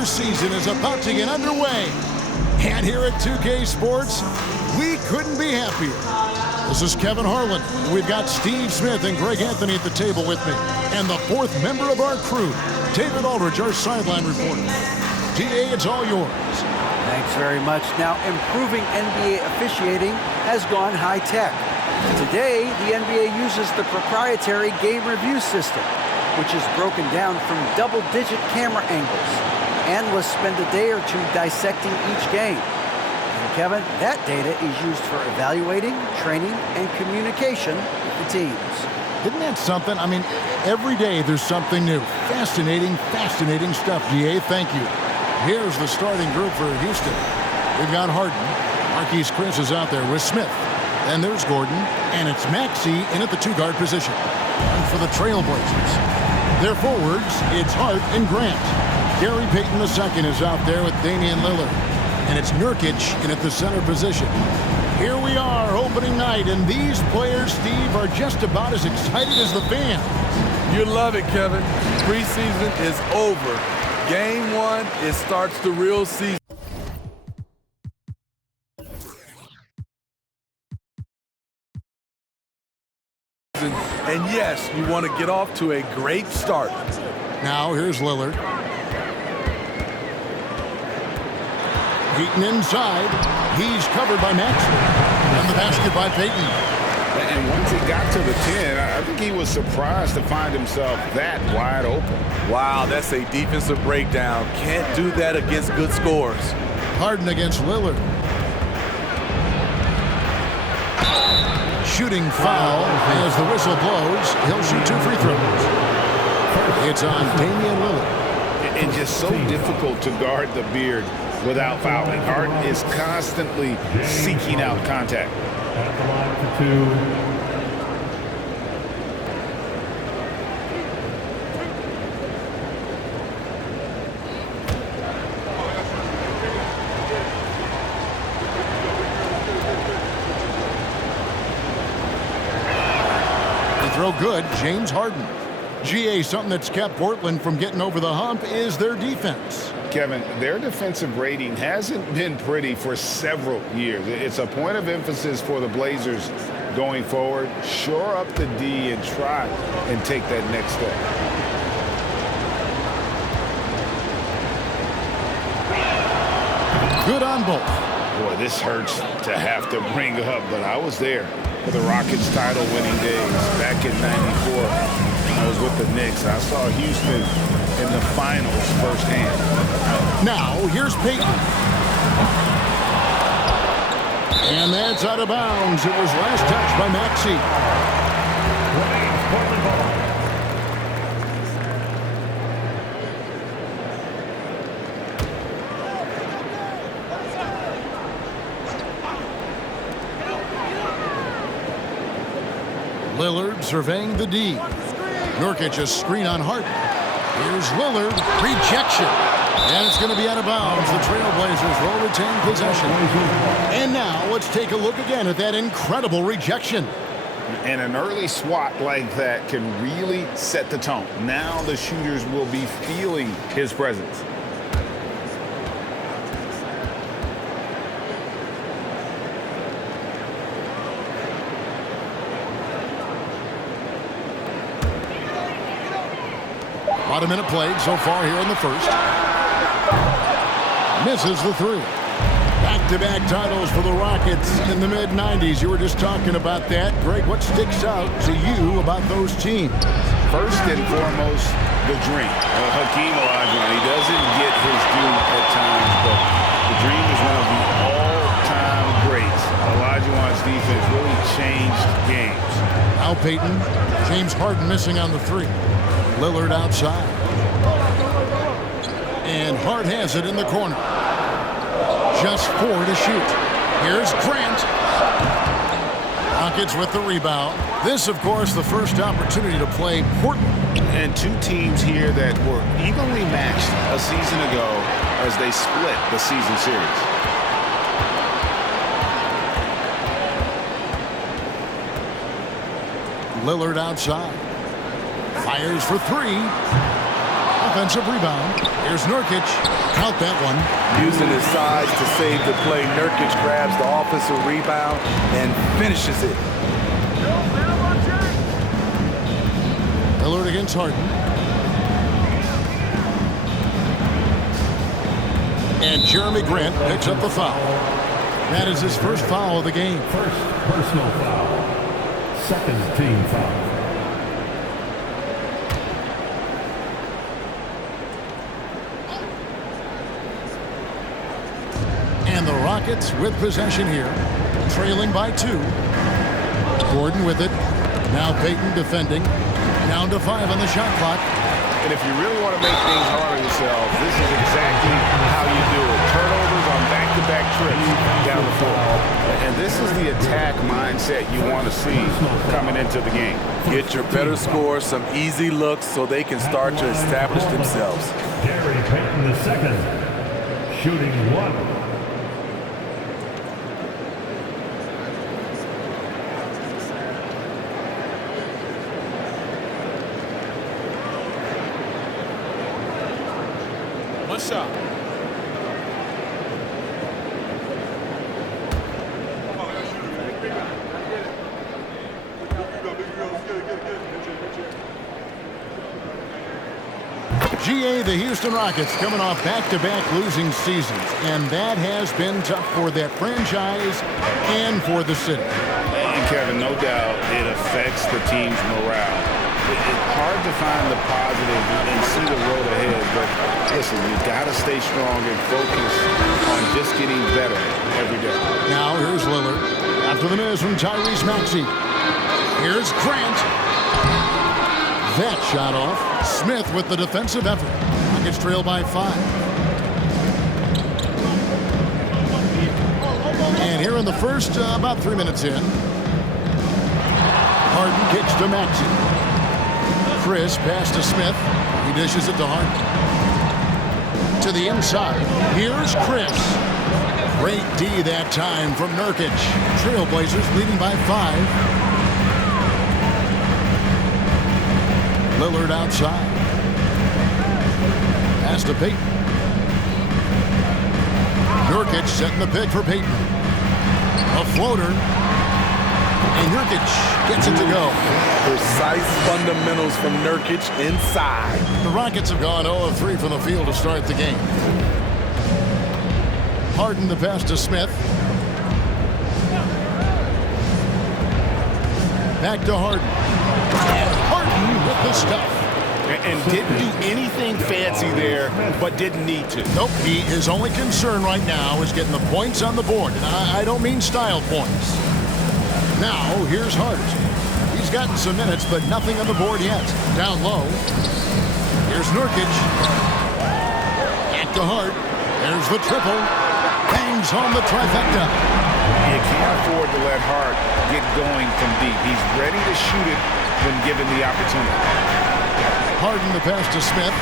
regular season is about to get underway. And here at 2K Sports, we couldn't be happier. This is Kevin Harlan. We've got Steve Smith and Greg Anthony at the table with me. And the fourth member of our crew, David Aldridge, our sideline reporter. DA, it's all yours. Thanks very much. Now, improving NBA officiating has gone high-tech. Today, the NBA uses the proprietary game review system, which is broken down from double-digit camera angles. Analysts spend a day or two dissecting each game. And Kevin, that data is used for evaluating, training, and communication with the teams. Isn't that something? I mean, every day there's something new. Fascinating, fascinating stuff, DA. Thank you. Here's the starting group for Houston. We've got Harden. Marquise Chris is out there with Smith. Then there's Gordon. And it's Maxey in at the two-guard position. And for the Trailblazers, their forwards, it's Hart and Grant. Gary Payton II is out there with Damian Lillard. And it's Nurkic in at the center position. Here we are, opening night, and these players, Steve, are just about as excited as the fans. You love it, Kevin. Preseason is over. Game one, it starts the real season. And yes, you want to get off to a great start. Now here's Lillard. Payton inside. He's covered by Maxey. And the basket by Payton. And once he got to the 10, I think he was surprised to find himself that wide open. Wow, that's a defensive breakdown. Can't do that against good scores. Harden against Lillard. Shooting foul as the whistle blows. He'll shoot 2 free throws. It's on Damian Lillard. And just so difficult to guard the beard without fouling. Harden is constantly seeking out contact. At the line for 2. Throw good, James Harden. GA, something that's kept Portland from getting over the hump is their defense. Kevin, their defensive rating hasn't been pretty for several years. It's a point of emphasis for the Blazers going forward. Shore up the D and try and take that next step. Good on both. Boy, this hurts to have to bring up, but I was there for the Rockets title-winning days back in '94. I was with the Knicks. I saw Houston in the finals firsthand. Now, here's Payton. And that's out of bounds. It was last touched by Maxey. Lillard surveying the D. Nurkic a screen on Hart. Here's Lillard. Rejection. And it's going to be out of bounds. The Trailblazers will retain possession. And now let's take a look again at that incredible rejection. And an early swat like that can really set the tone. Now the shooters will be feeling his presence. About a minute played so far here in the first. Misses the 3. Back-to-back titles for the Rockets in the mid-90s. You were just talking about that. Greg, what sticks out to you about those teams? First and foremost, the dream. Hakeem Olajuwon, he doesn't get his due at times, but the dream is one of the all-time greats. Olajuwon's defense really changed games. Al Payton, James Harden missing on the 3. Lillard outside. And Hart has it in the corner. Just 4 to shoot. Here's Grant. Rockets with the rebound. This, of course, the first opportunity to play Portland. And two teams here that were evenly matched a season ago as they split the season series. Lillard outside. Fires for 3. Offensive rebound. Here's Nurkic. Count that one. Using his size to save the play, Nurkic grabs the offensive rebound and finishes it. Lillard against Harden. And Jeremy Grant picks up the foul. That is his first foul of the game. First personal foul. Second team foul. And the Rockets with possession here, trailing by 2. Gordon with it. Now Payton defending. Down to 5 on the shot clock. And if you really want to make things hard on yourself, this is exactly how you do it. Turnovers on back-to-back trips down the floor. And this is the attack mindset you want to see coming into the game. Get your better scores, some easy looks so they can start to establish themselves. Gary Payton II, shooting 1. Shot. GA, the Houston Rockets, coming off back-to-back losing seasons, and that has been tough for that franchise and for the city. And Kevin, no doubt it affects the team's morale. It's hard to find the positive and see the road ahead, but listen, you've got to stay strong and focus on just getting better every day. Now here's Lillard. After the miss from Tyrese Maxey. Here's Grant. That shot off. Smith with the defensive effort. Rockets trail by 5. And here in the first, about 3 minutes in. Harden kicks to Maxey. Chris pass to Smith. He dishes it to Harden. To the inside. Here's Chris. Great D that time from Nurkic. Trailblazers leading by 5. Lillard outside. Pass to Payton. Nurkic setting the pick for Payton. A floater. And Nurkic gets it to go. Precise fundamentals from Nurkic inside. The Rockets have gone 0 of 3 from the field to start the game. Harden the pass to Smith. Back to Harden. And Harden with the stuff. And didn't do anything fancy there, but didn't need to. Nope, his only concern right now is getting the points on the board. And I don't mean style points. Now, here's Hart. He's gotten some minutes, but nothing on the board yet. Down low. Here's Nurkic. Back to Hart. There's the triple. Bangs home the trifecta. You can't afford to let Hart get going from deep. He's ready to shoot it when given the opportunity. Harden the pass to Smith.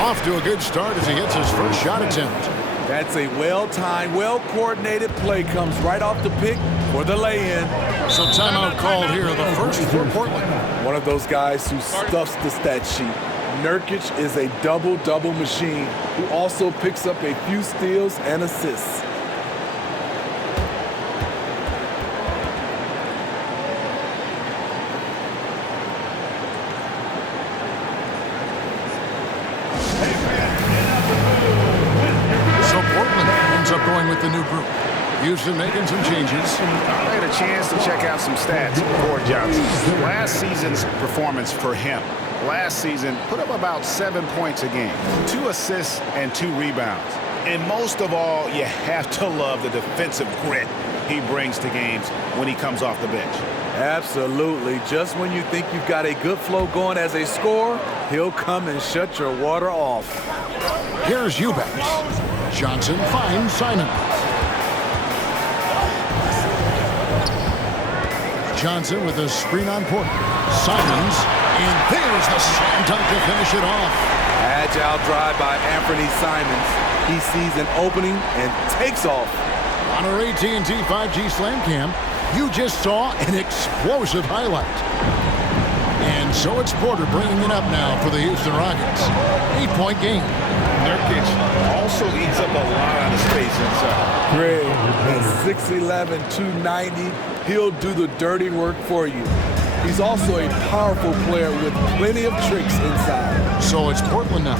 Off to a good start as he hits his first shot attempt. That's a well-timed, well-coordinated play. Comes right off the pick for the lay-in. So timeout called here, the first for Portland. One of those guys who stuffs the stat sheet. Nurkic is a double-double machine who also picks up a few steals and assists. Going with the new group. Houston making some changes. I had a chance to check out some stats for Johnson. Last season's performance for him. Last season, put up about 7 points a game, 2 assists and 2 rebounds. And most of all, you have to love the defensive grit he brings to games when he comes off the bench. Absolutely. Just when you think you've got a good flow going as a scorer, he'll come and shut your water off. Here's Eubanks. Johnson finds Simon. Johnson with a screen on Porter. Simons, and there's the slam dunk to finish it off. Agile drive by Anthony Simons. He sees an opening and takes off. On our AT&T 5G Slam Cam, you just saw an explosive highlight. And so it's Porter bringing it up now for the Houston Rockets. 8-point game. Nurkic also eats up a lot of space inside. Greg, at 6'11", 290, he'll do the dirty work for you. He's also a powerful player with plenty of tricks inside. So it's Portland now.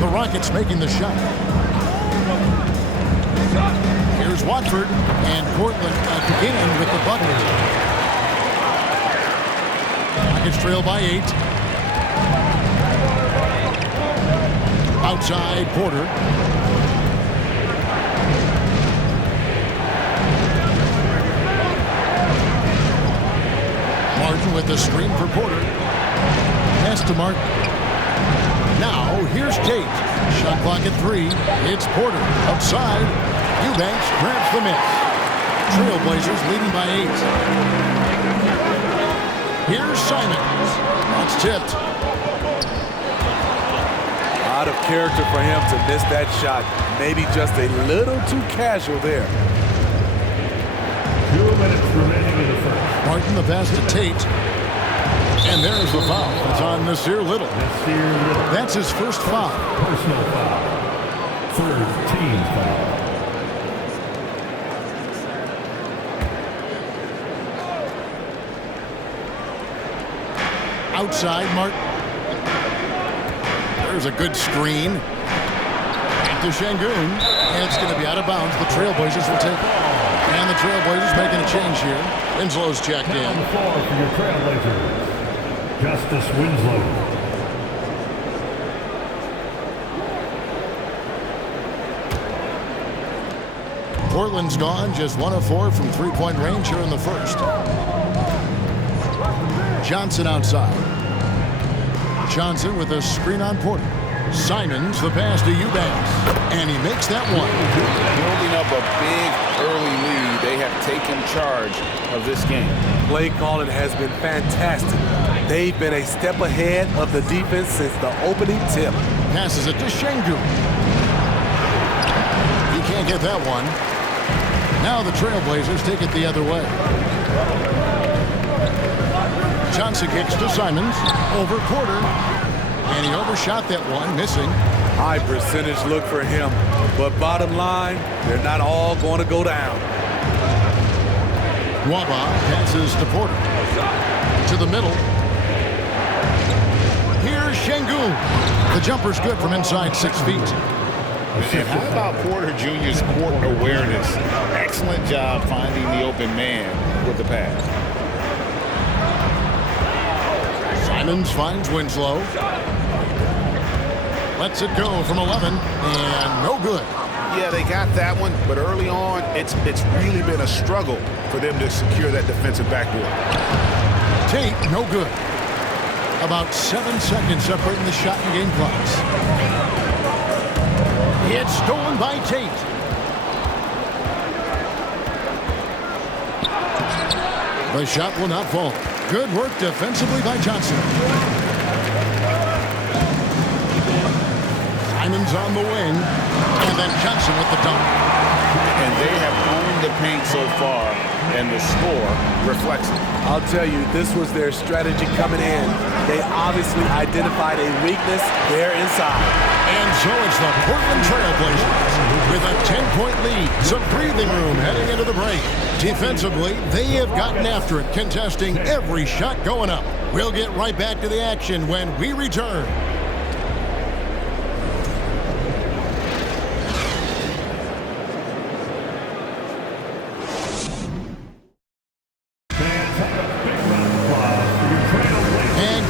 The Rockets making the shot. Here's Watford, and Portland again with the bucket. Rockets trail by 8. Outside, Porter. Martin with the screen for Porter. Pass to Martin. Now, here's Tate. Shot clock at 3. It's Porter. Outside. Eubanks grabs the miss. Trailblazers leading by 8. Here's Simons. That's tipped. Out of character for him to miss that shot. Maybe just a little too casual there. 2 minutes remaining in the first. Martin the pass to Tate. And there's the foul. It's on Nasir Little. That's his first foul. Personal foul. Third team foul. Outside, Martin. There's a good screen. Back to Şengün. And it's going to be out of bounds. The Trailblazers will take it. And the Trailblazers making a change here. Winslow's checked in. On the floor for your Trailblazers, Justice Winslow. Portland's gone. Just 1 of 4 from three-point range here in the first. Johnson outside. Johnson with a screen on Porter. Simons the pass to Eubanks. And he makes that one. Building up a big early lead. They have taken charge of this game. Play calling has been fantastic. They've been a step ahead of the defense since the opening tip. Passes it to Şengün. He can't get that one. Now the Trailblazers take it the other way. Johnson kicks to Simons. Over Porter. And he overshot that one, missing. High percentage look for him. But bottom line, they're not all going to go down. Waba passes to Porter. To the middle. Here's Şengün. The jumper's good from inside 6 feet. And how about Porter Jr.'s court awareness? Excellent job finding the open man with the pass. Simons finds Winslow. Lets it go from 11, and no good. Yeah, they got that one, but early on, it's really been a struggle for them to secure that defensive backboard. Tate, no good. About 7 seconds separating the shot and game clocks. It's stolen by Tate. The shot will not fall. Good work defensively by Johnson. Simons on the wing. And then Johnson with the dunk. And they have owned the paint so far, and the score reflects it. I'll tell you, this was their strategy coming in. They obviously identified a weakness there inside. And so it's the Portland Trailblazers with a 10-point lead. Some breathing room heading into the break. Defensively, they have gotten after it, contesting every shot going up. We'll get right back to the action when we return.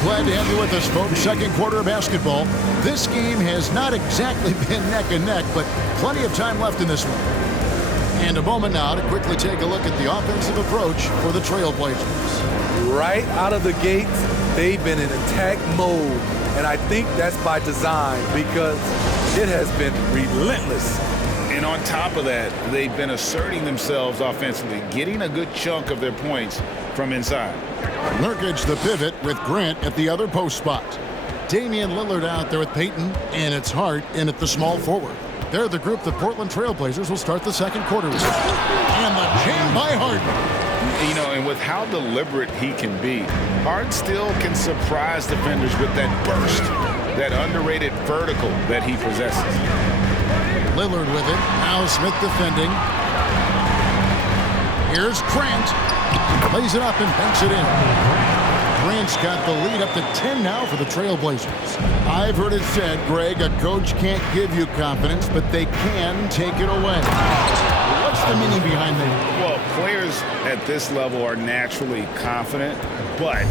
Glad to have you with us, folks. Second quarter of basketball. This game has not exactly been neck and neck, but plenty of time left in this one. And a moment now to quickly take a look at the offensive approach for the Trailblazers. Right out of the gates, they've been in attack mode. And I think that's by design because it has been relentless. And on top of that, they've been asserting themselves offensively, getting a good chunk of their points from inside. Nurkic the pivot with Grant at the other post spot. Damian Lillard out there with Payton, and it's Hart in at the small forward. They're the group the Portland Trailblazers will start the second quarter with. And the jam by Harden. You know, and with how deliberate he can be, Harden still can surprise defenders with that burst, that underrated vertical that he possesses. Lillard with it. Now Smith defending. Here's Grant. Lays it up and banks it in. Grant's got the lead up to 10 now for the Trailblazers. I've heard it said, Greg, a coach can't give you confidence, but they can take it away. What's the meaning behind that? Well, players at this level are naturally confident, but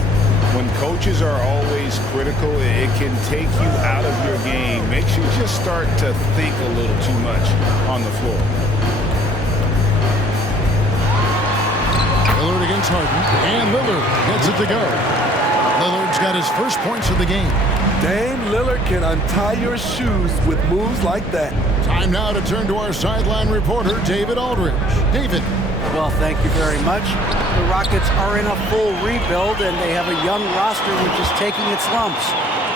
when coaches are always critical, it can take you out of your game. Makes you just start to think a little too much on the floor. Lillard against Harden, and Lillard gets it to go. Lillard's got his first points of the game. Dame Lillard can untie your shoes with moves like that. Time now to turn to our sideline reporter, David Aldridge. David. Well, thank you very much. The Rockets are in a full rebuild, and they have a young roster which is taking its lumps.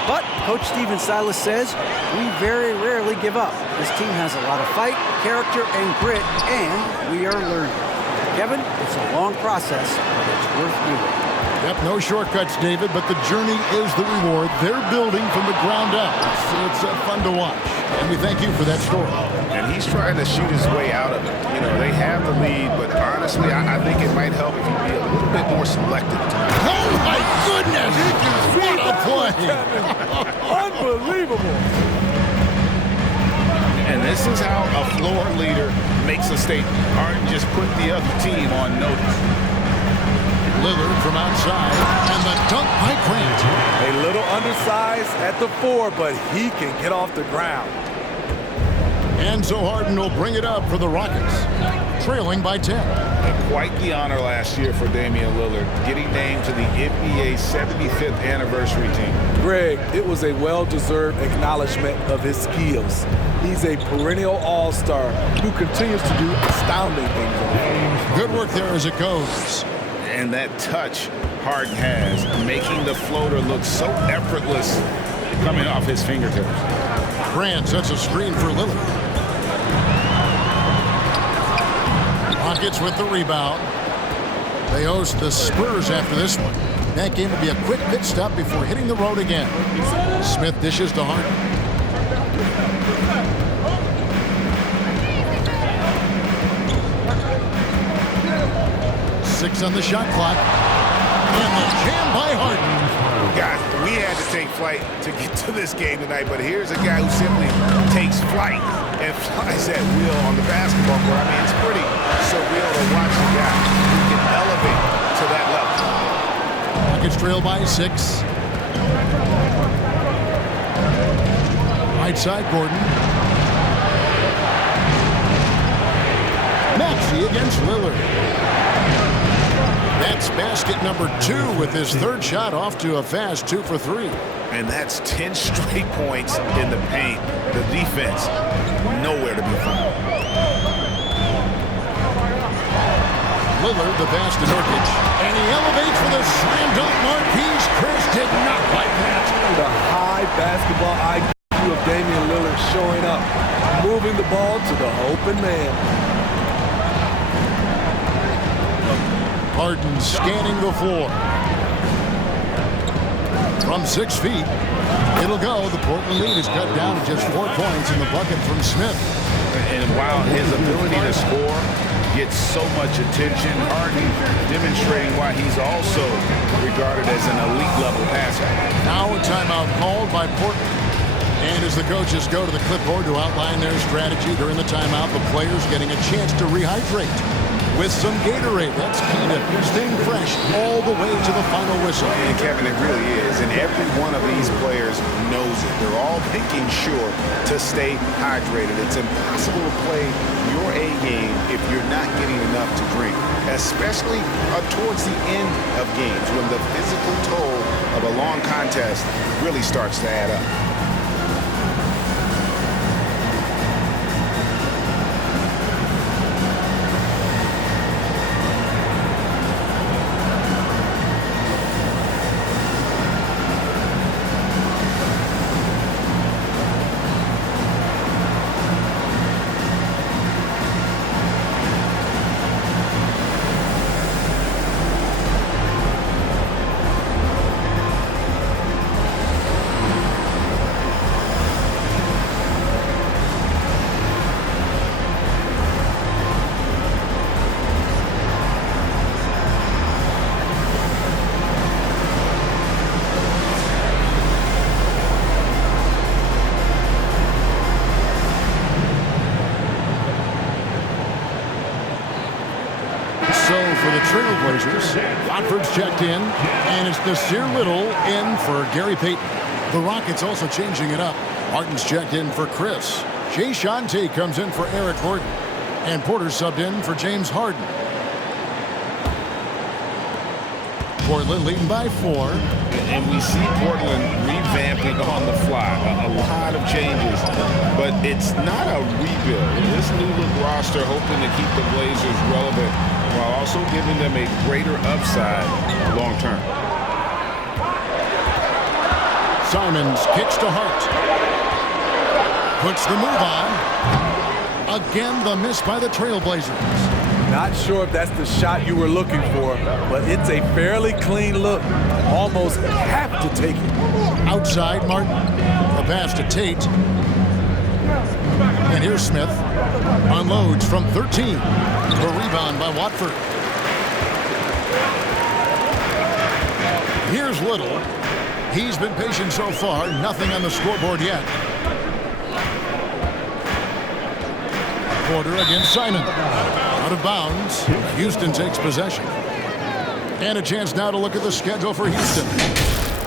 But Coach Stephen Silas says, we very rarely give up. This team has a lot of fight, character, and grit, and we are learning. Kevin, it's a long process, but it's worth doing. Yep, no shortcuts, David, but the journey is the reward. They're building from the ground up. It's fun to watch, and we thank you for that story. And he's trying to shoot his way out of it. You know, they have the lead, but honestly, I think it might help if he be a little bit more selective. Oh, my goodness! What a play! Unbelievable. And this is how a floor leader makes a statement. Harden just put the other team on notice. Lillard from outside, and the dunk by Grant. A little undersized at the 4, but he can get off the ground. And so Harden will bring it up for the Rockets, trailing by 10. And quite the honor last year for Damian Lillard, getting named to the NBA 75th anniversary team. Greg, it was a well-deserved acknowledgement of his skills. He's a perennial all-star who continues to do astounding things. Good work there as it goes. And that touch Harden has, making the floater look so effortless coming off his fingertips. Grant sets a screen for Lillard. Rockets with the rebound. They host the Spurs after this one. That game will be a quick pit stop before hitting the road again. Smith dishes to Harden. Six on the shot clock. And the jam by Harden. Guys, we had to take flight to get to this game tonight, but here's a guy who simply takes flight and flies at will on the basketball court. I mean, it's pretty surreal to watch a guy who can elevate to that level. Rockets trail by 6. Right side, Gordon. Maxey against Lillard. That's basket number 2 with his third shot off to a fast 2 for 3. And that's 10 straight points in the paint. The defense, nowhere to be found. Lillard, the pass to Nurkic. And he elevates for the slam dunk. Marquise Chris did not like that. The high basketball IQ of Damian Lillard showing up, moving the ball to the open man. Harden scanning the floor. From 6 feet, it'll go. The Portland lead is cut down to just 4 points in the bucket from Smith. And while his ability to score gets so much attention, Harden demonstrating why he's also regarded as an elite-level passer. Now a timeout called by Portland. And as the coaches go to the clipboard to outline their strategy during the timeout, the players getting a chance to rehydrate with some Gatorade. That's key to staying fresh all the way to the final whistle. And Kevin, it really is. And every one of these players knows it. They're all making sure to stay hydrated. It's impossible to play your A game if you're not getting enough to drink, especially towards the end of games when the physical toll of a long contest really starts to add up. for the Trailblazers. Watford's checked in, and it's Nasir Little in for Gary Payton. The Rockets also changing it up. Martin's checked in for Chris. Jay Shanti comes in for Eric Gordon. And Porter subbed in for James Harden. Portland leading by 4. And we see Portland revamping on the fly. A lot of changes, but it's not a rebuild. This new look roster hoping to keep the Blazers relevant while also giving them a greater upside long term. Simons kicks to Hart. Puts the move on. Again, the miss by the Trailblazers. Not sure if that's the shot you were looking for, but it's a fairly clean look. Almost have to take it. Outside, Martin. The pass to Tate. And here's Smith. Unloads from 13. The rebound by Watford. Here's Little. He's been patient so far. Nothing on the scoreboard yet. Porter against Simon. Out of bounds. Houston takes possession. And a chance now to look at the schedule for Houston.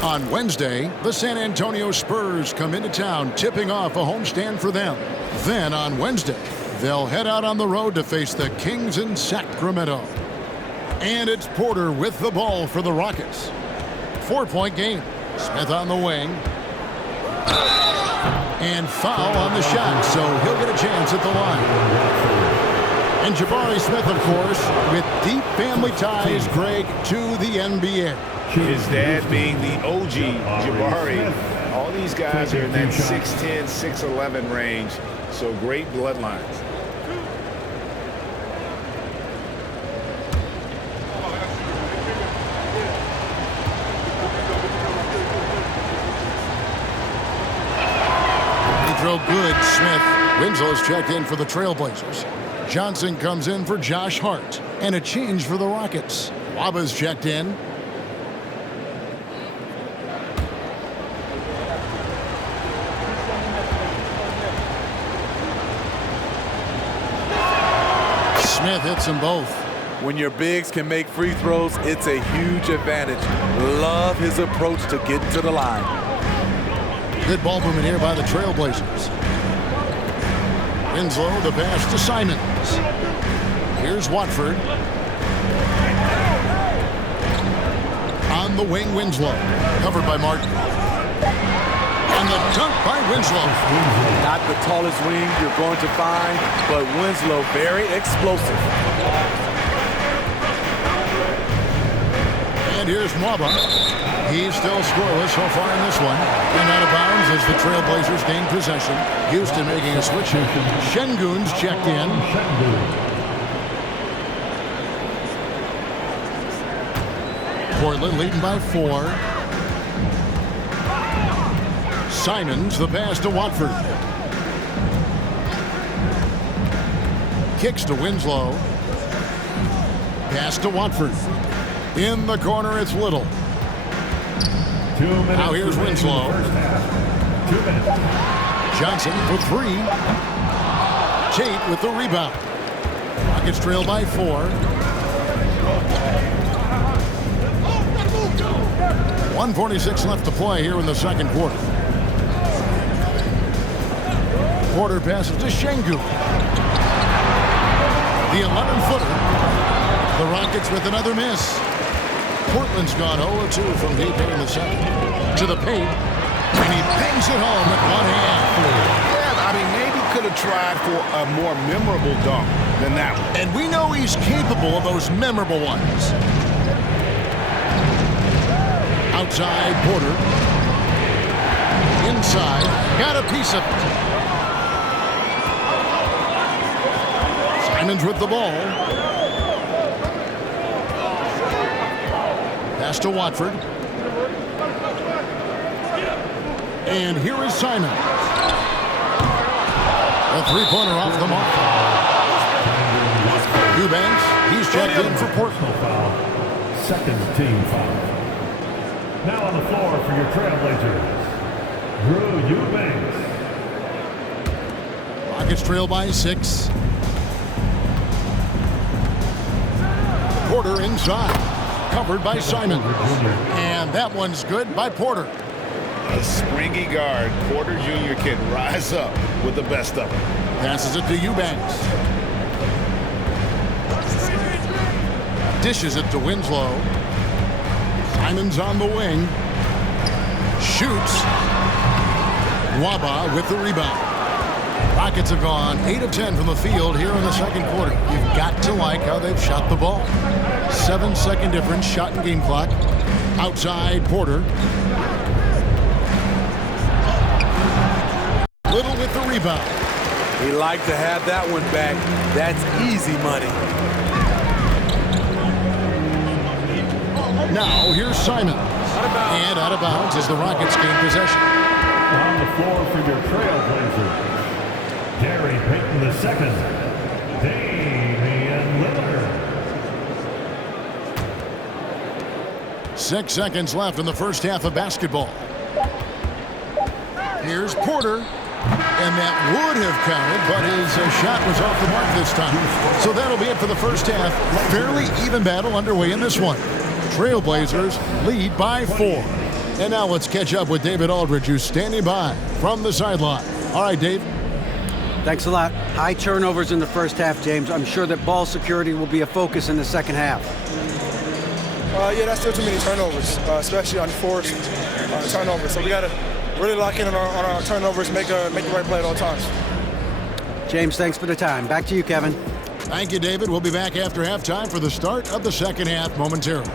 On Wednesday, the San Antonio Spurs come into town, tipping off a homestand for them. Then on Wednesday, they'll head out on the road to face the Kings in Sacramento. And it's Porter with the ball for the Rockets. 4-point game. Smith on the wing. And foul on the shot, so he'll get a chance at the line. And Jabari Smith, of course, with deep family ties, Greg, to the NBA. His dad being the OG Jabari. All these guys are in that 6'10", 6'11" range, so great bloodlines. Throw good. Smith. Winslow's checked in for the Trailblazers. Johnson comes in for Josh Hart. And a change for the Rockets. Waba's checked in. Smith hits them both. When your bigs can make free throws, it's a huge advantage. Love his approach to get to the line. Good ball movement here by the Trailblazers. Winslow, the pass to Simons. Here's Watford. On the wing, Winslow. Covered by Martin. And the dunk by Winslow. Not the tallest wing you're going to find, but Winslow very explosive. And here's Mwaba. He's still scoreless so far in this one. And out of bounds as the Trailblazers gain possession. Houston making a switch. Şengün's checked in. Portland leading by 4. Simons, the pass to Watford. Kicks to Winslow. Pass to Watford. In the corner, it's Little. 2 minutes. Now here's Winslow. 2 minutes. Johnson for 3. Tate with the rebound. Rockets trail by 4. 1:46 left to play here in the second quarter. Porter passes to Şengün. The 11-footer. The Rockets with another miss. Portland's gone 0-2 from deep here in the second. To the paint. And he bangs it home with one hand. Yeah, I mean, maybe could have tried for a more memorable dunk than that one. And we know he's capable of those memorable ones. Outside, Porter. Inside. Got a piece of it. Simons with the ball. Pass to Watford. And here is Simons. A three-pointer off the mark. Eubanks, he's checked in for Portland. Second team foul. Now on the floor for your Trailblazers, Drew Eubanks. Rockets trail by 6. Porter inside. Covered by Simons. And that one's good by Porter. A springy guard, Porter Jr. can rise up with the best of them. Passes it to Eubanks. Dishes it to Winslow. Simons on the wing. Shoots. Waba with the rebound. Rockets have gone 8 of 10 from the field here in the second quarter. You've got to like how they've shot the ball. 7-second difference, shot and game clock. Outside, Porter. Little with the rebound. He liked to have that one back. That's easy money. Now, here's Simons. And out of bounds as the Rockets gain possession. On the floor for your Trailblazers, Gary Payton II, Damian Lillard. 6 seconds left in the first half of basketball. Here's Porter. And that would have counted, but his shot was off the mark this time. So that'll be it for the first half. Fairly even battle underway in this one. Trailblazers lead by 4. And now let's catch up with David Aldridge, who's standing by from the sideline. All right, Dave. Thanks a lot. High turnovers in the first half, James. I'm sure that ball security will be a focus in the second half. Yeah, that's still too many turnovers, especially on forced turnovers. So we got to really lock in on our turnovers, make the right play at all times. James, thanks for the time. Back to you, Kevin. Thank you, David. We'll be back after halftime for the start of the second half momentarily.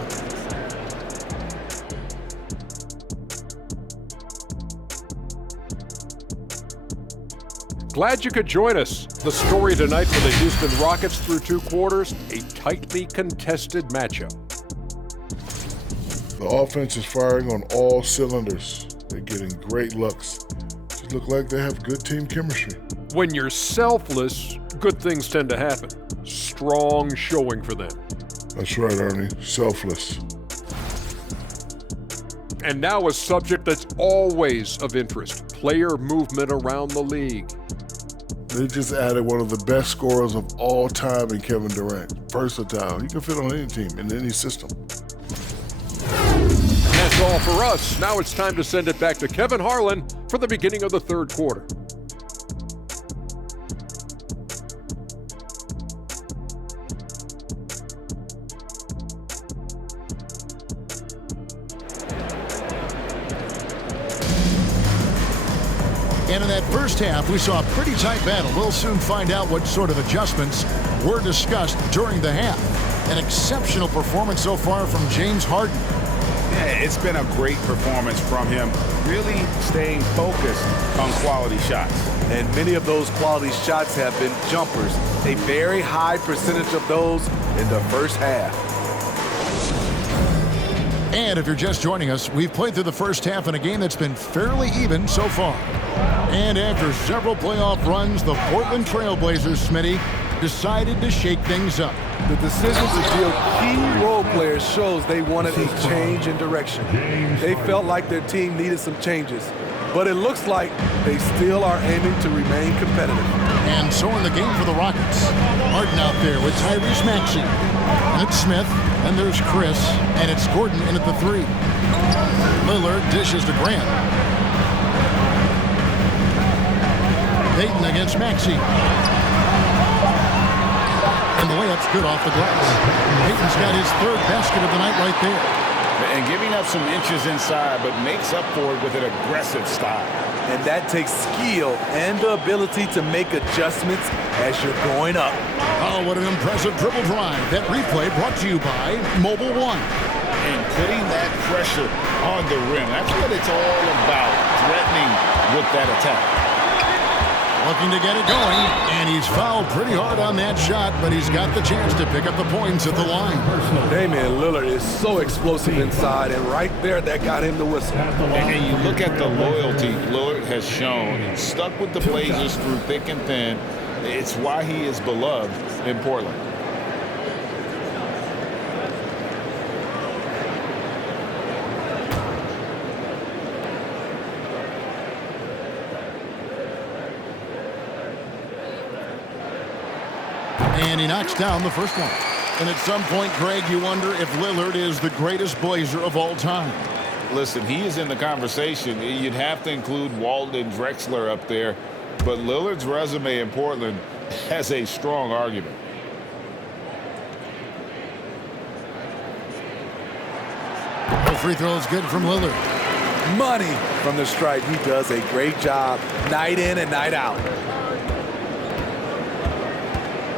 Glad you could join us. The story tonight for the Houston Rockets through 2 quarters, a tightly contested matchup. The offense is firing on all cylinders. They're getting great looks. Just look like they have good team chemistry. When you're selfless, good things tend to happen. Strong showing for them. That's right, Ernie. Selfless. And now a subject that's always of interest, player movement around the league. They just added one of the best scorers of all time in Kevin Durant. Versatile. He can fit on any team, in any system. That's all for us. Now it's time to send it back to Kevin Harlan for the beginning of the third quarter. And in that first half, we saw a pretty tight battle. We'll soon find out what sort of adjustments were discussed during the half. An exceptional performance so far from James Harden. Yeah, it's been a great performance from him, really staying focused on quality shots. And many of those quality shots have been jumpers. A very high percentage of those in the first half. And if you're just joining us, we've played through the first half in a game that's been fairly even so far. And after several playoff runs, the Portland Trailblazers, Smitty, decided to shake things up. The decision to deal key role players shows they wanted a change in direction. They felt like their team needed some changes, but it looks like they still are aiming to remain competitive. And so in the game for the Rockets, Harden out there with Tyrese Maxey. And it's Smith, and there's Chris, and it's Gordon in at the 3. Lillard dishes to Grant. Payton against Maxey. And the layup's good off the glass. Payton's got his 3rd basket of the night right there. And giving up some inches inside, but makes up for it with an aggressive style. And that takes skill and the ability to make adjustments as you're going up. Oh, what an impressive dribble drive. That replay brought to you by Mobile One. And putting that pressure on the rim. That's what it's all about, threatening with that attack. Looking to get it going, and he's fouled pretty hard on that shot, but he's got the chance to pick up the points at the line. Damian Lillard is so explosive inside, and right there, that got him the whistle. And you look at the loyalty Lillard has shown and stuck with the Blazers through thick and thin. It's why he is beloved in Portland. And he knocks down the first one. And at some point, Greg, you wonder if Lillard is the greatest Blazer of all time. Listen, he is in the conversation. You'd have to include Walton and Drexler up there. But Lillard's resume in Portland has a strong argument. The free throw is good from Lillard. Money from the stripe. He does a great job night in and night out.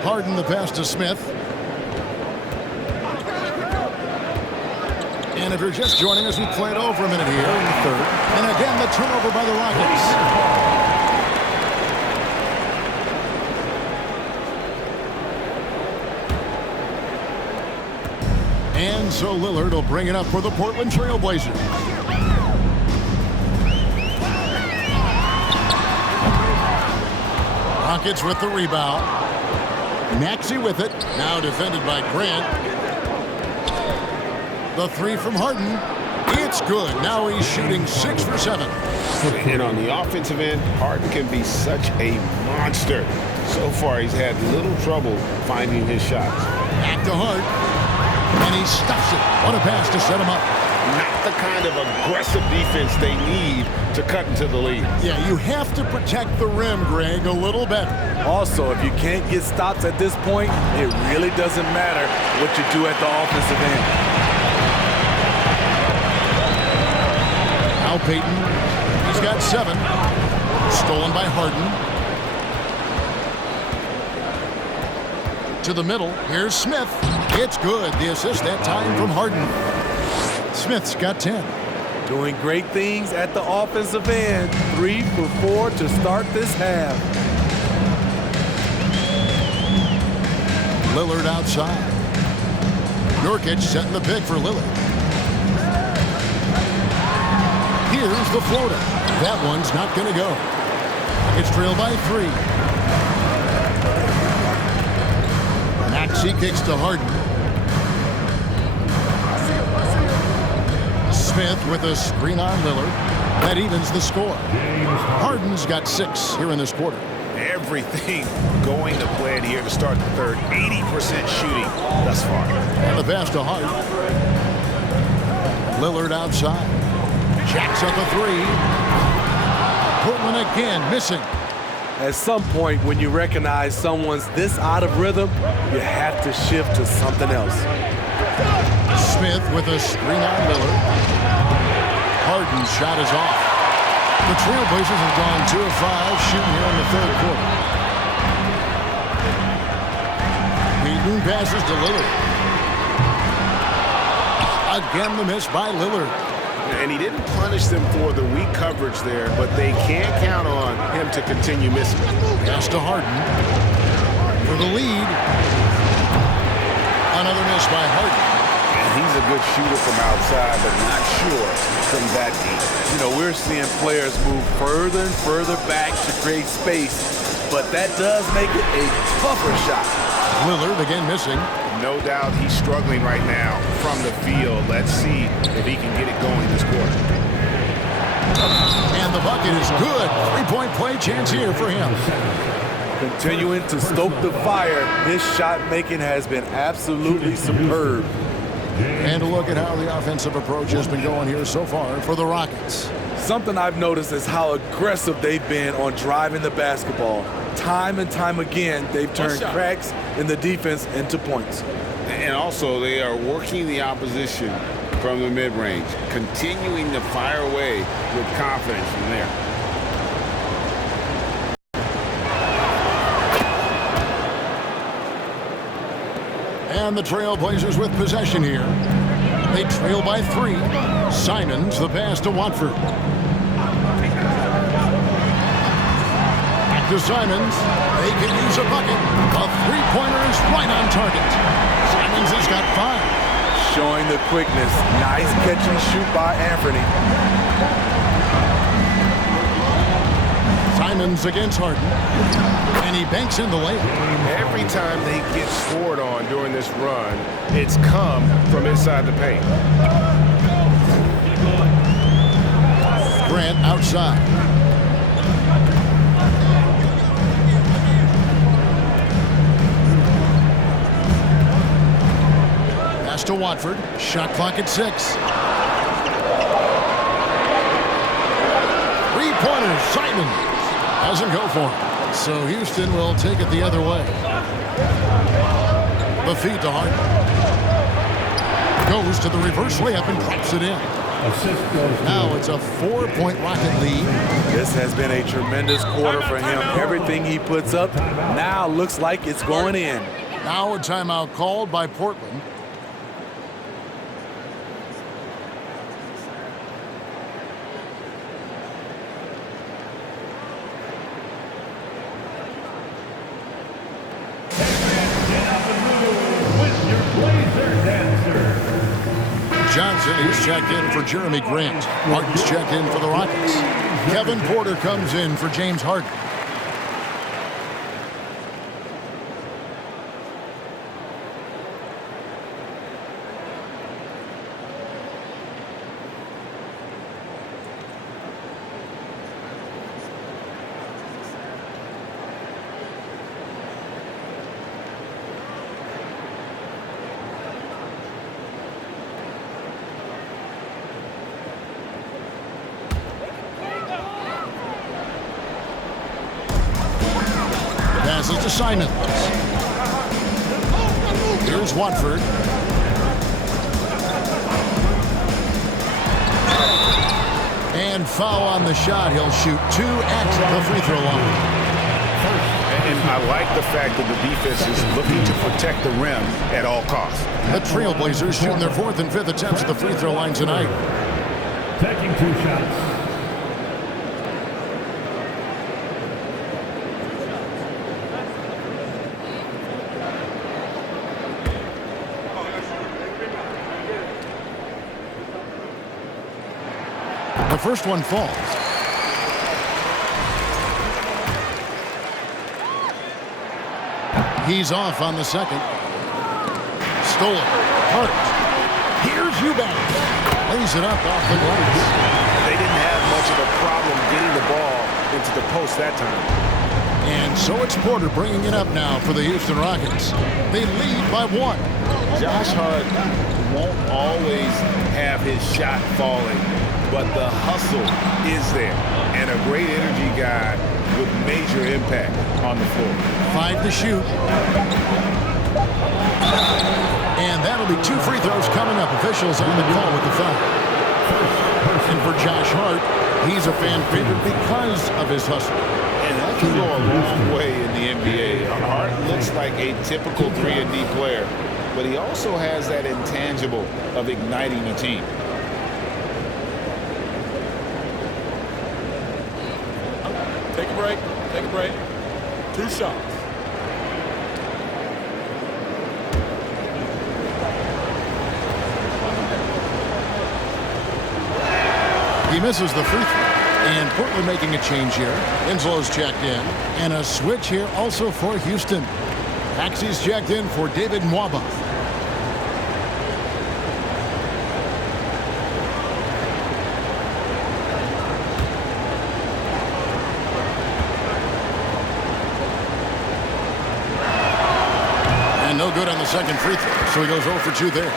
Harden the pass to Smith. And if you're just joining us, we played over a minute here in the third. And again, the turnover by the Rockets. And so Lillard will bring it up for the Portland Trail Blazers. Rockets with the rebound. Maxey with it. Now defended by Grant. The three from Harden. It's good. Now he's shooting 6 for 7. And on the offensive end, Harden can be such a monster. So far, he's had little trouble finding his shots. Back to Hart. And he stuffs it. What a pass to set him up. Not the kind of aggressive defense they need to cut into the lead. Yeah, you have to protect the rim, Greg, a little better. Also, if you can't get stops at this point, it really doesn't matter what you do at the offensive end. Al Payton, he's got 7. Stolen by Harden. To the middle, here's Smith. It's good. The assist that time from Harden. Smith's got 10. Doing great things at the offensive end. 3 for 4 to start this half. Lillard outside. Nurkic setting the pick for Lillard. Here's the floater. That one's not going to go. It's trailed by 3. Maxey kicks to Harden. Smith with a screen on Lillard. That evens the score. Harden's got 6 here in this quarter. Everything going to plan here to start the third. 80% shooting thus far. And the pass to Hart. Lillard outside. Jacks up a 3. Portland again missing. At some point, when you recognize someone's this out of rhythm, you have to shift to something else. Smith with a screen on Lillard. Harden's shot is off. The Trailblazers have gone 2 of 5 shooting here in the third quarter. Payton passes to Lillard. Again the miss by Lillard. And he didn't punish them for the weak coverage there, but they can't count on him to continue missing. Pass to Harden. For the lead. Another miss by Harden. And he's a good shooter from outside, but not sure from that deep. You know, we're seeing players move further and further back to create space, but that does make it a tougher shot. Lillard again missing. No doubt he's struggling right now from the field. Let's see if he can get it going this quarter. And the bucket is good. 3-point play chance here for him. Continuing to stoke the fire, his shot making has been absolutely superb. And a look at how the offensive approach has been going here so far for the Rockets. Something I've noticed is how aggressive they've been on driving the basketball. Time and time again, they've turned cracks in the defense into points. And also, they are working the opposition from the mid-range, continuing to fire away with confidence from there. And the Trailblazers with possession here. They trail by 3. Simons the pass to Watford. Back to Simons. They can use a bucket. A 3-pointer is right on target. Simons has got 5. Showing the quickness. Nice catch and shoot by Anthony. Simons against Harden. And he banks in the layup. Every time they get scored on during this run, it's come from inside the paint. Grant outside. to Watford. Shot clock at 6. Three-pointer, Simon. Doesn't go for it. So Houston will take it the other way. The feed to Harden. Goes to the reverse layup and drops it in. Now it's a 4-point Rocket lead. This has been a tremendous quarter for him. Everything he puts up now looks like it's going in. Now a timeout called by Portland. Johnson is checked in for Jeremy Grant. Martin's checked in for the Rockets. Kevin Porter comes in for James Harden. Passes to Simons. Here's Watford. And foul on the shot. He'll shoot 2 at the free throw line. And I like the fact that the defense is looking to protect the rim at all costs. The Trailblazers shooting their 4th and 5th attempts at the free throw line tonight. Taking 2 shots. The first one falls. He's off on the second. Stolen. Hart. Here's Eubanks. Lays it up off the glass. They didn't have much of a problem getting the ball into the post that time. And so it's Porter bringing it up now for the Houston Rockets. They lead by 1. Josh Hart won't always have his shot falling, but the hustle is there, and a great energy guy with major impact on the floor. 5 to shoot. And that'll be 2 free throws coming up. Officials on the call with the foul. And for Josh Hart, he's a fan favorite because of his hustle. And that can go a long way in the NBA. Hart looks like a typical 3-and-D player, but he also has that intangible of igniting the team. Take a break. Take a break. 2 shots. He misses the free throw. And Portland making a change here. Winslow's checked in. And a switch here also for Houston. Maxey's checked in for David Nwaba. And no good on the second free throw, so he goes 0 for 2 there.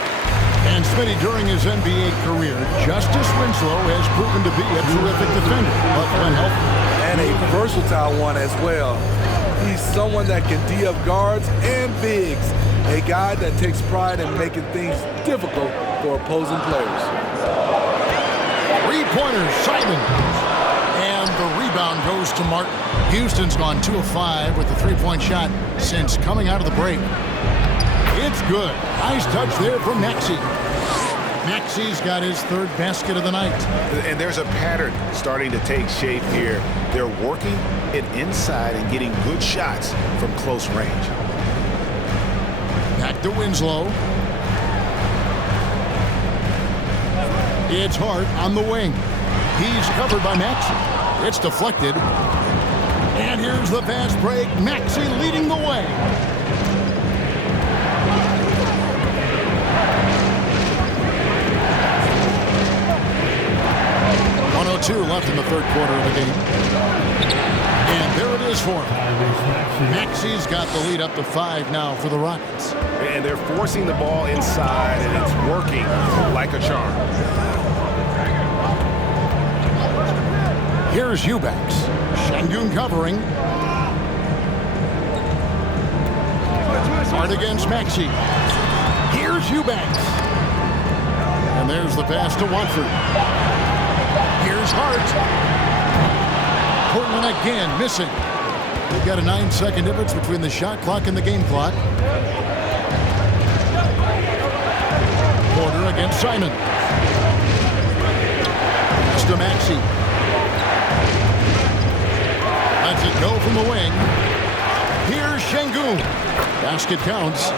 And Smitty, during his NBA career, Justice Winslow has proven to be a terrific defender, but when healthy. And a versatile one as well. He's someone that can D up guards and bigs. A guy that takes pride in making things difficult for opposing players. 3-pointer, Simons. And the rebound goes to Martin. Houston's gone 2 of 5 with the 3-point shot since coming out of the break. It's good. Nice touch there from Maxey. Maxey's got his 3rd basket of the night. And there's a pattern starting to take shape here. They're working it inside and getting good shots from close range. Back to Winslow. It's Hart on the wing. He's covered by Maxey. It's deflected. And here's the fast break. Maxey leading the way. 2:42 left in the third quarter of the game. And there it is for him. Maxey's got the lead up to 5 now for the Rockets. And they're forcing the ball inside, and it's working like a charm. Here's Eubanks. Şengün covering. Hard against Maxey. Here's Eubanks. And there's the pass to Watford. Here's Hart. Portland again missing. We've got a 9-second difference between the shot clock and the game clock. Porter against Simon. Pass to Maxey. Lets it go from the wing. Here's Şengün. Basket counts.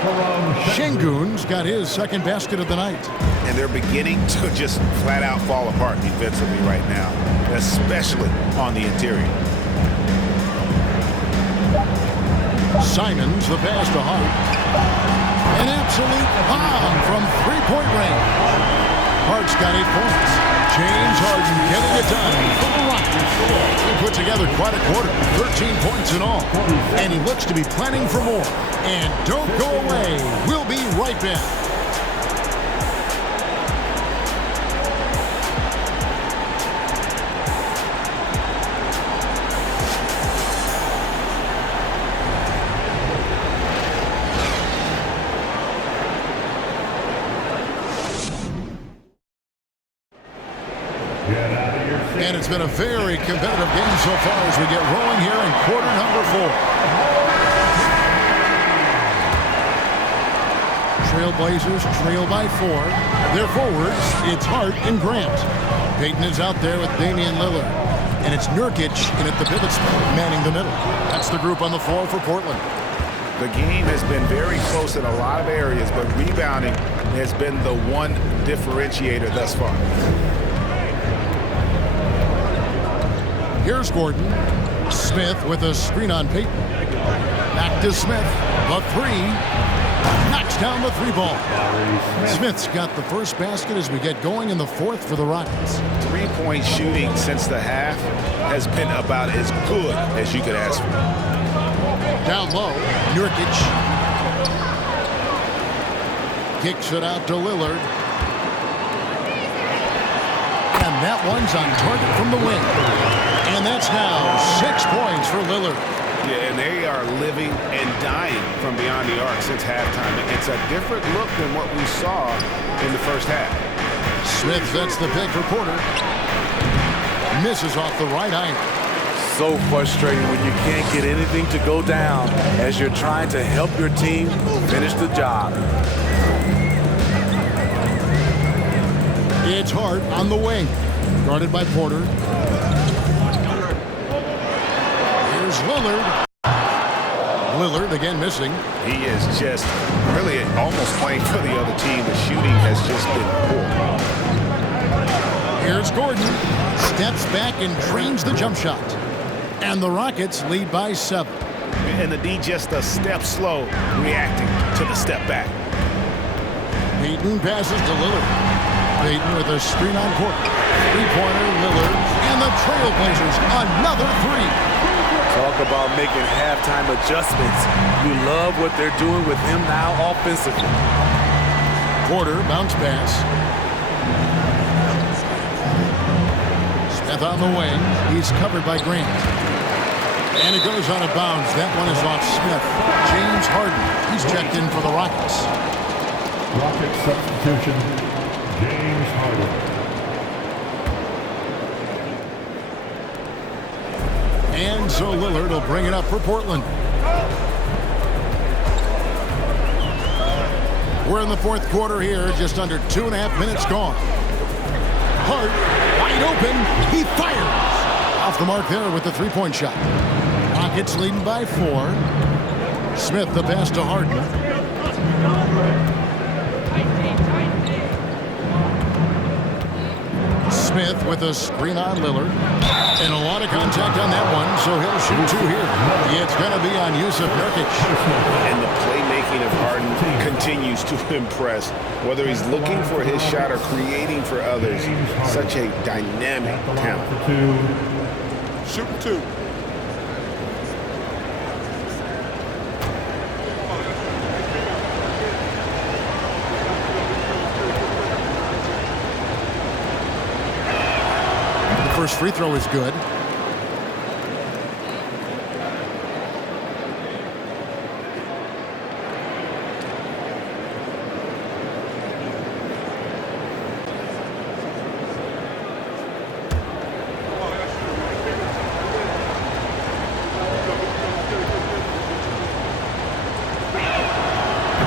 Şengün's got his second basket of the night. And they're beginning to just flat out fall apart defensively right now, especially on the interior. Simons the pass to Hart. An absolute bomb from three-point range. Hart's got 8 points. James Harden getting it done for the Rockets. He put together quite a quarter, 13 points in all. And he looks to be planning for more. And don't go away. We'll be right back. And it's been a very competitive game so far as we get rolling here in quarter number 4. Trailblazers trail by 4. Their forwards, it's Hart and Grant. Payton is out there with Damian Lillard. And it's Nurkic in at the pivot spot, manning the middle. That's the group on the floor for Portland. The game has been very close in a lot of areas, but rebounding has been the one differentiator thus far. Here's Gordon. Smith with a screen on Payton. Back to Smith. The 3. Knocks down the 3 ball. Smith's got the first basket as we get going in the 4th for the Rockets. 3-point shooting since the half has been about as good as you could ask for. Down low, Nurkic. Kicks it out to Lillard. And that one's on target from the wing. And that's now 6 points for Lillard. Yeah, and they are living and dying from beyond the arc since halftime. It's a different look than what we saw in the first half. Smith sets the pick for Porter. Misses off the right iron. So frustrating when you can't get anything to go down as you're trying to help your team finish the job. It's Hart on the wing. Guarded by Porter. Here's Lillard. Lillard again missing. He is just really almost playing for the other team. The shooting has just been poor. Here's Gordon. Steps back and drains the jump shot. And the Rockets lead by 7. And the D just a step slow, reacting to the step back. Payton passes to Lillard. Payton with a screen on court. 3-pointer, Lillard, and the Trailblazers another 3. Talk about making halftime adjustments. You love what they're doing with him now offensively. Porter bounce pass. Smith on the wing. He's covered by Grant. And it goes out of bounds. That one is off Smith. James Harden. He's checked in for the Rockets. Rocket substitution, James Harden. And so Lillard will bring it up for Portland. We're in the 4th quarter here, just under 2.5 minutes gone. Hart, wide open, he fires. Off the mark there with the 3-point shot. Rockets leading by 4. Smith the pass to Harden. Smith with a screen on Lillard. And a lot of contact on that one, so he'll shoot two here. It's going to be on Yusuf Nurkic. And the playmaking of Harden continues to impress. Whether he's looking for his shot or creating for others, such a dynamic talent. Shooting two. First free throw is good.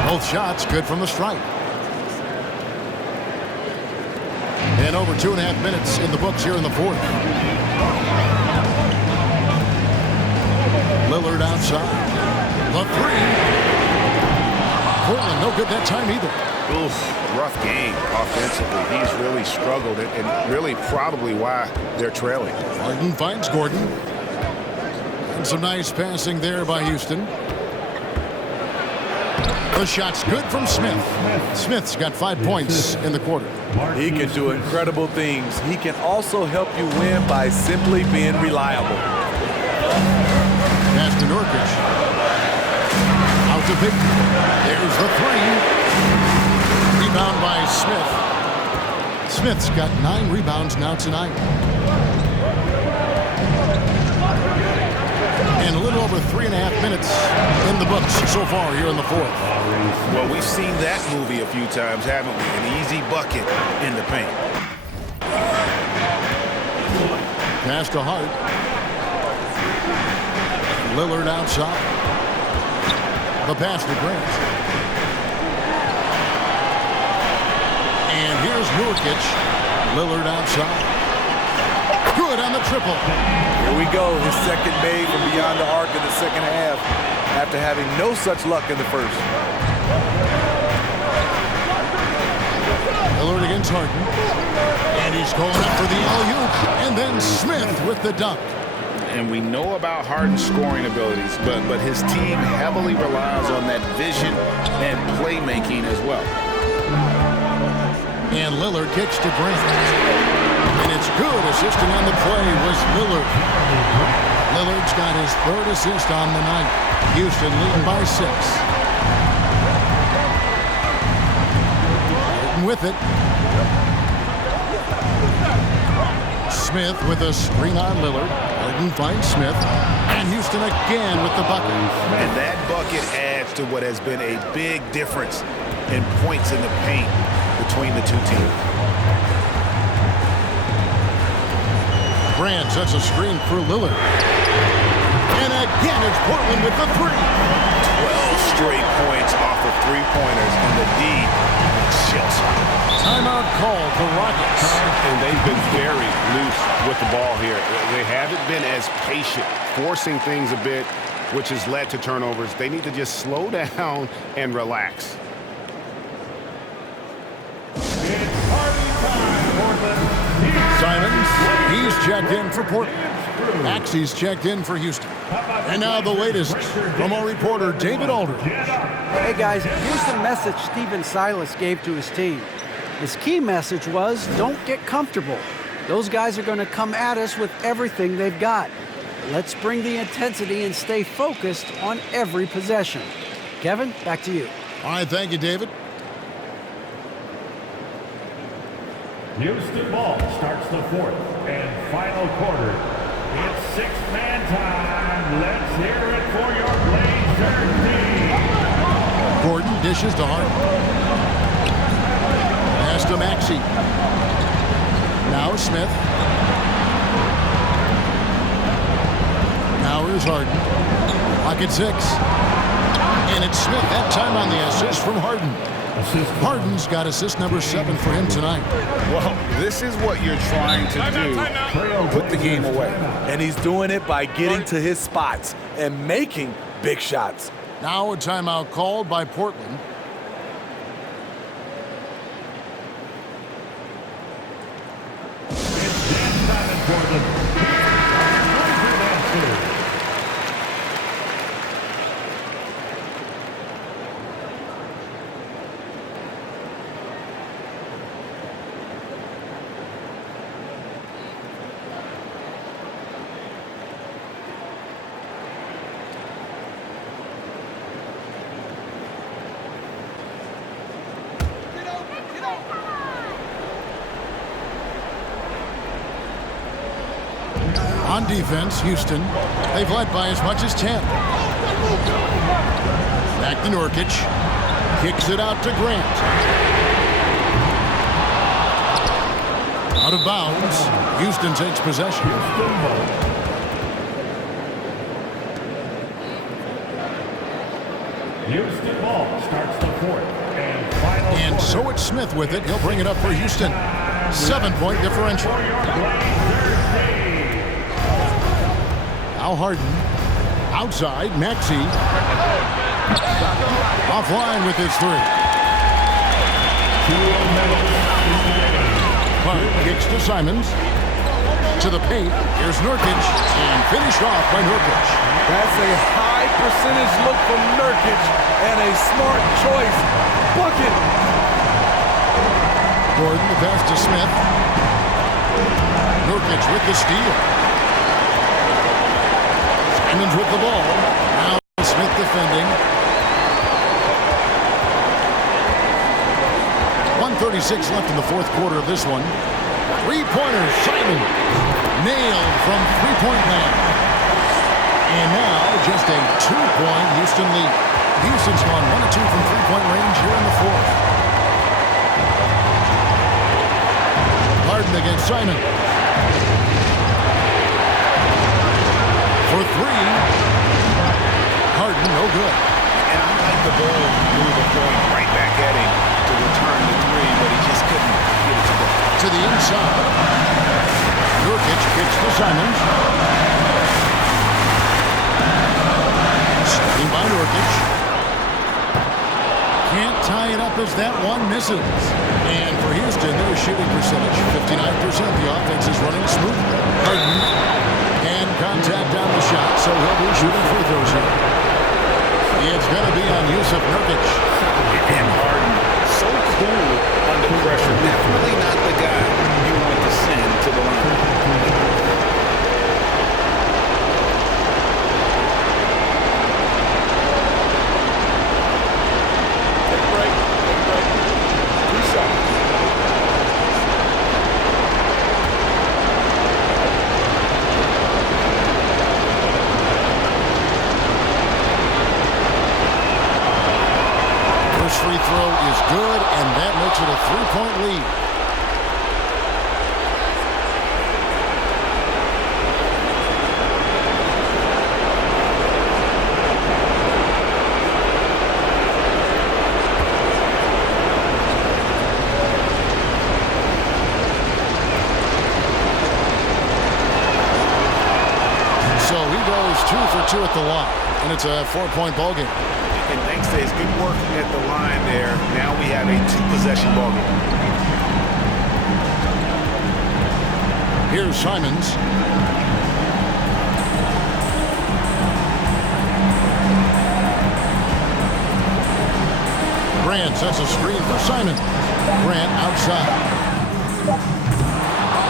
Both shots good from the stripe. And over 2.5 minutes in the books here in the fourth. Lillard outside. The three. Portland no good that time either. Oof, rough game offensively. He's really struggled and really probably why they're trailing. Harden finds Gordon. And some nice passing there by Houston. The shot's good from Smith. Smith's got 5 points in the quarter. He can do incredible things. He can also help you win by simply being reliable. Pass to Nurkic. Out to Biggie. There's the three. Rebound by Smith. Smith's got 9 rebounds now tonight. And a little over 3.5 minutes in the books so far here in the fourth. Well, we've seen that movie a few times, haven't we? An easy bucket in the paint. Pass to Hart. Lillard outside. The pass to Grant. And here's Nurkic. Lillard outside. Good on the triple. Here we go. His second made from beyond the arc in the second half after having no such luck in the first. Lillard against Harden. And he's going up for the alley-oop. And then Smith with the dunk. And we know about Harden's scoring abilities, but his team heavily relies on that vision and playmaking as well. And Lillard kicks to Grant. And it's good. Assisting on the play was Lillard. Lillard's got his 3rd assist on the night. Houston leading by 6. With it. Smith with a screen on Lillard. Harden finds Smith. And Houston again with the bucket. And that bucket adds to what has been a big difference in points in the paint between the two teams. Grant sets a screen for Lillard. And again, it's Portland with the 3. 12 straight points off of three-pointers, and the D shifts. Timeout call for Rockets. And they've been very loose with the ball here. They haven't been as patient, forcing things a bit, which has led to turnovers. They need to just slow down and relax. Simons, he's checked in for Portland. Maxey's checked in for Houston. And now the latest from our reporter, David Aldridge. Hey guys, here's the message Stephen Silas gave to his team. His key message was, don't get comfortable. Those guys are going to come at us with everything they've got. Let's bring the intensity and stay focused on every possession. Kevin, back to you. All right, thank you, David. Houston ball starts the 4th and final quarter. It's 6-man time. Let's hear it for your Blazer team. Gordon dishes to Hart. Pass to Maxey. Now Smith. Now here's Harden. Pocket 6. And it's Smith that time on the assist from Harden. Harden's got assist number 7 for him tonight. Well, this is what you're trying to do. Put the game away. And he's doing it by getting to his spots and making big shots. Now a timeout called by Portland. On defense, Houston, they've led by as much as 10. Back to Nurkic. Kicks it out to Grant. Out of bounds. Houston takes possession. Houston ball starts the fourth and final And quarter. so it's Smith with it. He'll bring it up for Houston. 7-point differential. For your Blazers lead. Al Harden. Outside, Maxey. Offline with his three. Clark kicks to Simons. To the paint. Here's Nurkic. And finished off by Nurkic. That's a high percentage look from Nurkic and a smart choice. Bucket. Gordon, the pass to Smith. Nurkic with the steal. Simons with the ball. Now Smith defending. 1:36 left in the fourth quarter of this one. Three-pointer, Simon. Nailed from three-point land. And now just a 2-point Houston lead. Houston's gone 1 of 2 from three-point range here in the fourth. Harden against Simon. For three. Harden, no good. And I like the ball move of going right back at him to return the three, but he just couldn't get it to go. To the inside. Nurkic kicks to Simons. Starting by Nurkic. Can't tie it up as that one misses. And for Houston, their shooting percentage, 59%. The offense is running smoothly. Harden. And contact down the shot, so he'll be shooting free throws here. It's going to be on Yusuf Nurkic. And Harden, so cool under pressure. Definitely not the guy you want to send to the line. First free throw is good, and that makes it a 3-point lead. So he goes 2 for 2 at the line, and it's a 4-point ball game. And thanks to his good work at the line there, now we have a 2-possession ball game. Here's Simons. Grant sets a screen for Simon. Grant outside.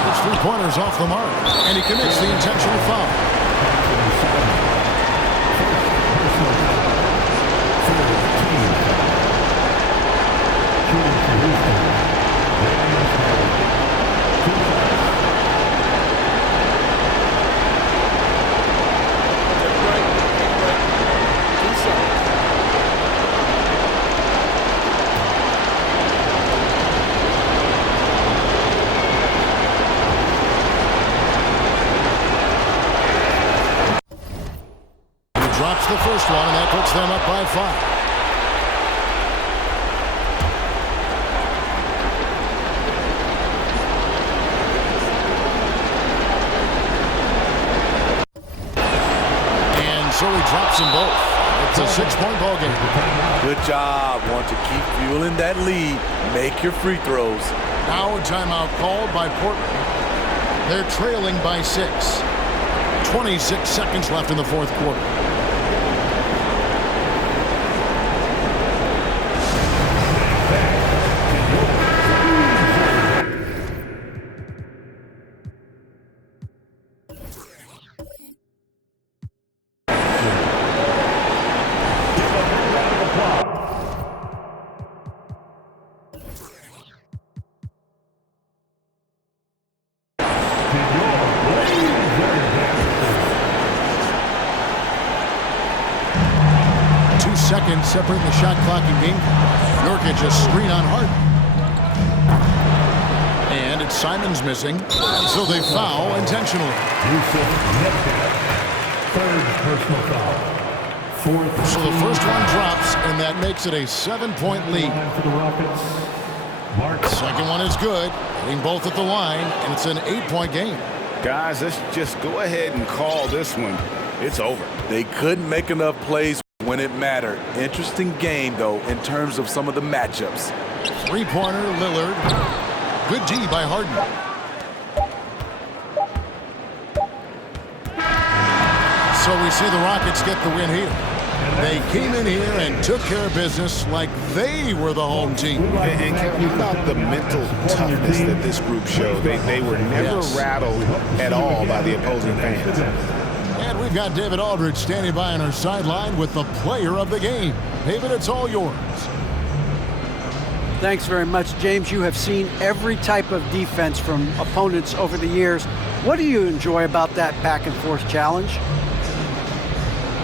His three-pointers off the mark, and he commits the intentional foul. Drops the first one, and that puts them up by 5. And so he drops them both. It's a 6-point ball game. Good job. Want to keep fueling that lead. Make your free throws. Now a timeout called by Portland. They're trailing by 6. 26 seconds left in the fourth quarter. 2 seconds separating the shot clock and game clock. Nurkic a screen on Harden. And it's Simon's missing, so they foul intentionally. Third personal foul. Fourth. So the first one drops, and that makes it a 7-point lead. For the Rockets. Second one is good, hitting both at the line, and it's an 8-point game. Guys, let's just go ahead and call this one. It's over. They couldn't make enough plays when it mattered. Interesting game, though, in terms of some of the matchups. Three-pointer, Lillard. Good D by Harden. So we see the Rockets get the win here. They came in here and took care of business like they were the home team. And Kevin, about the mental toughness that this group showed. They were never rattled at all by the opposing fans. And we've got David Aldridge standing by on our sideline with the player of the game. David, it's all yours. Thanks very much, James. You have seen every type of defense from opponents over the years. What do you enjoy about that back-and-forth challenge?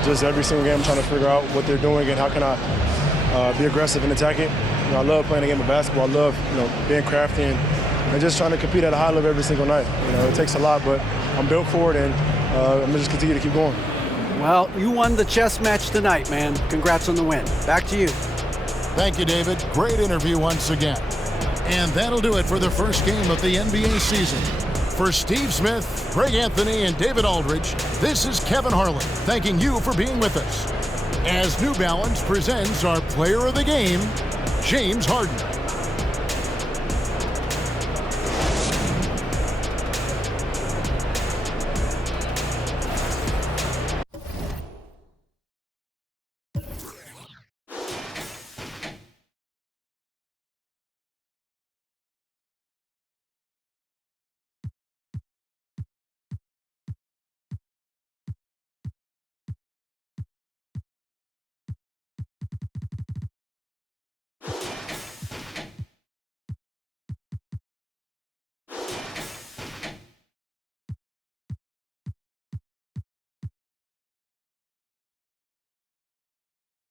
Just every single game, I'm trying to figure out what they're doing and how can I be aggressive and attack it. I love playing a game of basketball. I love being crafty and just trying to compete at a high level every single night. It takes a lot, but I'm built for it, and I'm going to just continue to keep going. Well, you won the chess match tonight, man. Congrats on the win. Back to you. Thank you, David. Great interview once again. And that'll do it for the first game of the NBA season. For Steve Smith, Greg Anthony, and David Aldridge, this is Kevin Harlan thanking you for being with us as New Balance presents our player of the game, James Harden.